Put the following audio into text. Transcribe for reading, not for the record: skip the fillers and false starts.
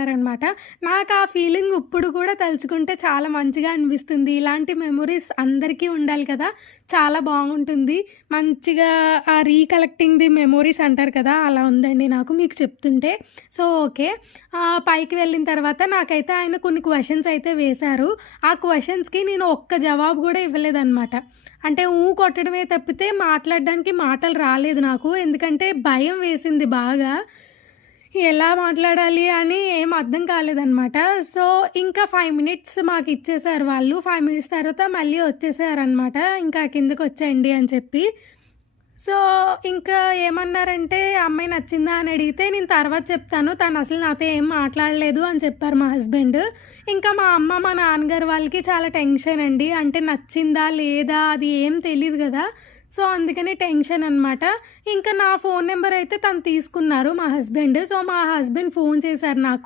అన్నారనమాట. నాకు ఆ ఫీలింగ్ ఇప్పుడు కూడా తలుచుకుంటే చాలా మంచిగా అనిపిస్తుంది. ఇలాంటి మెమోరీస్ అందరికీ ఉండాలి కదా! చాలా బాగుంటుంది. మంచిగా రీకలెక్టింగ్ ది మెమోరీస్ అంటారు కదా! అలా ఉందండి నాకు మీకు చెప్తుంటే. So, okay. పైకి వెళ్ళిన తర్వాత నాకైతే ఆయన కొన్ని క్వెషన్స్ అయితే వేశారు. ఆ క్వెషన్స్‌కి నేను ఒక్క జవాబు గూడా ఇవ్వలేదనమాట. అంటే కొట్టడమే తప్పితే మాట్లాడడానికి మాటలు రాలేదు నాకు. ఎందుకంటే భయం వేసింది బాగా. ఎలా మాట్లాడాలి అని ఏం అర్థం కాలేదనమాట. సో, ఇంకా 5 మినిట్స్ మాకిచ్చేసారు వాళ్ళు. 5 మినిట్స్ తర్వాత మళ్ళీ వచ్చేసారనమాట. ఇంకా కిందకొచ్చేయండి అని చెప్పి. సో, ఇంకా ఏమన్నారంటే, "అమ్మాయి నచ్చిందా?" అని అడిగితే, "నేను తర్వాత చెప్తాను. తనసలు నాతో ఏం మాట్లాడలేదు" అని చెప్పారు మా హస్బెండ్. ఇంకా మా అమ్మ, మా నాన్నగారు వాళ్ళకి చాలా టెన్షన్ అండి. అంటే నచ్చిందా? లేదా? అది ఏం తెలీదు గదా! సో, అందుకని టెన్షన్ అనమాట. ఇంకా నా ఫోను నంబర్ అయితే తను తీసుకున్నారు మా హస్బెండ్. సో, మా హస్బెండ్ ఫోను చేశారు నాకు.